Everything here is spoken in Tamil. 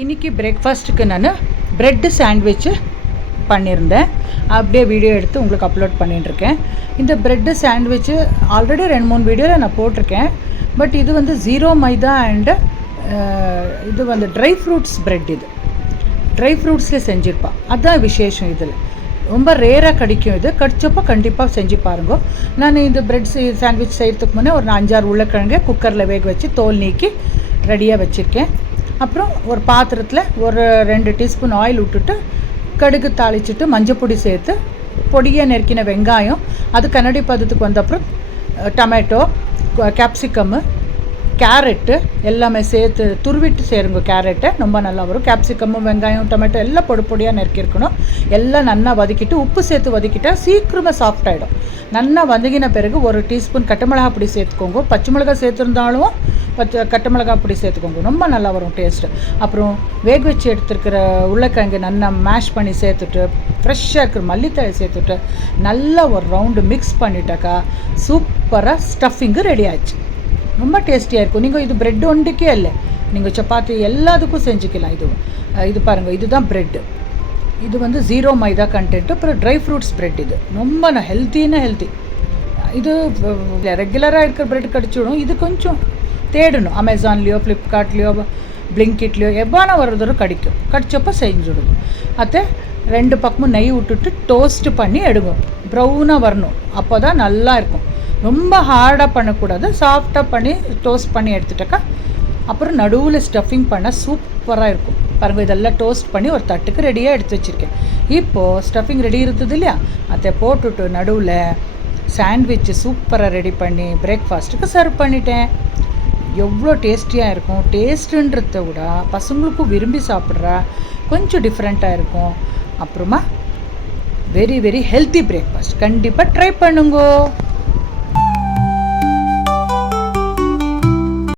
இன்றைக்கி பிரேக்ஃபாஸ்ட்டுக்கு நான் ப்ரெட்டு சாண்ட்விச்சு பண்ணியிருந்தேன். அப்படியே வீடியோ எடுத்து உங்களுக்கு அப்லோட் பண்ணிட்டுருக்கேன். இந்த ப்ரெட்டு சாண்ட்விச்சு ஆல்ரெடி 2-3 வீடியோவில் நான் போட்டிருக்கேன். பட் இது வந்து 0 மைதா அண்டு இது வந்து ட்ரை ஃப்ரூட்ஸ் ப்ரெட். இது ட்ரை ஃப்ரூட்ஸில் செஞ்சுருப்பாள். அதுதான் விசேஷம். இதில் ரொம்ப ரேராக கிடைக்கும். இது கிடைச்சப்போ கண்டிப்பாக செஞ்சு பாருங்க. நான் இந்த ப்ரெட் சாண்ட்விச் செய்கிறதுக்கு முன்னே ஒரு 5-6 உருளைக்கிழங்கு குக்கரில் வேக வச்சு தோல் நீக்கி ரெடியாக வச்சுருக்கேன். அப்புறம் ஒரு பாத்திரத்தில் ஒரு 2 டீஸ்பூன் ஆயில் விட்டுட்டு கடுகு தாளிச்சிட்டு மஞ்சப்பொடி சேர்த்து பொடியாக நெருக்கின வெங்காயம், அது கண்ணாடி பதத்துக்கு வந்த அப்புறம் டொமேட்டோ, கேப்சிகம்மு, கேரட்டு எல்லாமே சேர்த்து துருவிட்டு சேருங்க. கேரட்டை ரொம்ப நல்லா வரும். கேப்சிகம்மும் வெங்காயம் டொமேட்டோ எல்லாம் பொடியாக நெருக்கியிருக்கணும். எல்லாம் நல்லா வதக்கிட்டு உப்பு சேர்த்து வதக்கிட்டால் சீக்கிரமாக சாஃப்ட் ஆகிடும். நல்லா வதங்கின பிறகு ஒரு டீஸ்பூன் கட்டை மிளகா பொடி சேர்த்துக்கோங்க. பச்சை மிளகா சேர்த்துருந்தாலும் கட்டை மிளகா பொடி சேர்த்துக்கோங்க. ரொம்ப நல்லா வரும் டேஸ்ட்டு. அப்புறம் வேக வச்சு எடுத்துருக்கிற உருளைக்கிழங்கு நல்லா மேஷ் பண்ணி சேர்த்துட்டு ஃப்ரெஷ்ஷாக இருக்கிற மல்லித்தழை சேர்த்துட்டு நல்லா ஒரு ரவுண்டு மிக்ஸ் பண்ணிட்டாக்கா சூப்பராக ஸ்டஃபிங்கு ரெடி ஆச்சு. ரொம்ப டேஸ்டியாக இருக்கும். நீங்கள் இது ப்ரெட் ஒன்றுக்கே இல்லை, நீங்கள் சப்பாத்தி எல்லாத்துக்கும் செஞ்சுக்கலாம். இது பாருங்கள், இதுதான் ப்ரெட்டு. இது வந்து 0 மைதா கண்டென்ட்டு. அப்புறம் ட்ரை ஃப்ரூட்ஸ் ப்ரெட். இது ரொம்ப ஹெல்த்தி. இது ரெகுலராக இருக்கிற ப்ரெட் கிடச்சிடும். இது கொஞ்சம் தேடணும். அமேசான்லேயோ ஃப்ளிப்கார்ட்லேயோ பிளிங்கிட்லேயோ எவ்வாறு வர்றதோ கிடைச்சப்போ செஞ்சுடுங்க. அதை 2 பக்கமும் நெய் விட்டுட்டு டோஸ்ட்டு பண்ணி எடுங்க. ப்ரௌனாக வரணும், அப்போ தான் நல்லா இருக்கும். ரொம்ப ஹார்டாக பண்ணக்கூடாது, சாஃப்டாக பண்ணி டோஸ்ட் பண்ணி எடுத்துட்டாக்கா அப்புறம் நடுவில் ஸ்டஃபிங் பண்ணால் சூப்பராக இருக்கும். பாருங்கள், இதெல்லாம் டோஸ்ட் பண்ணி ஒரு தட்டுக்கு ரெடியாக எடுத்து வச்சுருக்கேன். இப்போது ஸ்டஃபிங் ரெடி இருந்தது இல்லையா, அதை போட்டுட்டு நடுவில் சாண்ட்விட்சு சூப்பராக ரெடி பண்ணி பிரேக்ஃபாஸ்ட்டுக்கு சர்வ் பண்ணிட்டேன். எவ்வளோ டேஸ்டியாக இருக்கும். டேஸ்ட்டுன்றத விட பசங்களுக்கும் விரும்பி சாப்பிட்றா, கொஞ்சம் டிஃப்ரெண்ட்டாக இருக்கும். அப்புறமா வெரி ஹெல்த்தி பிரேக்ஃபாஸ்ட். கண்டிப்பாக ட்ரை பண்ணுங்கோ.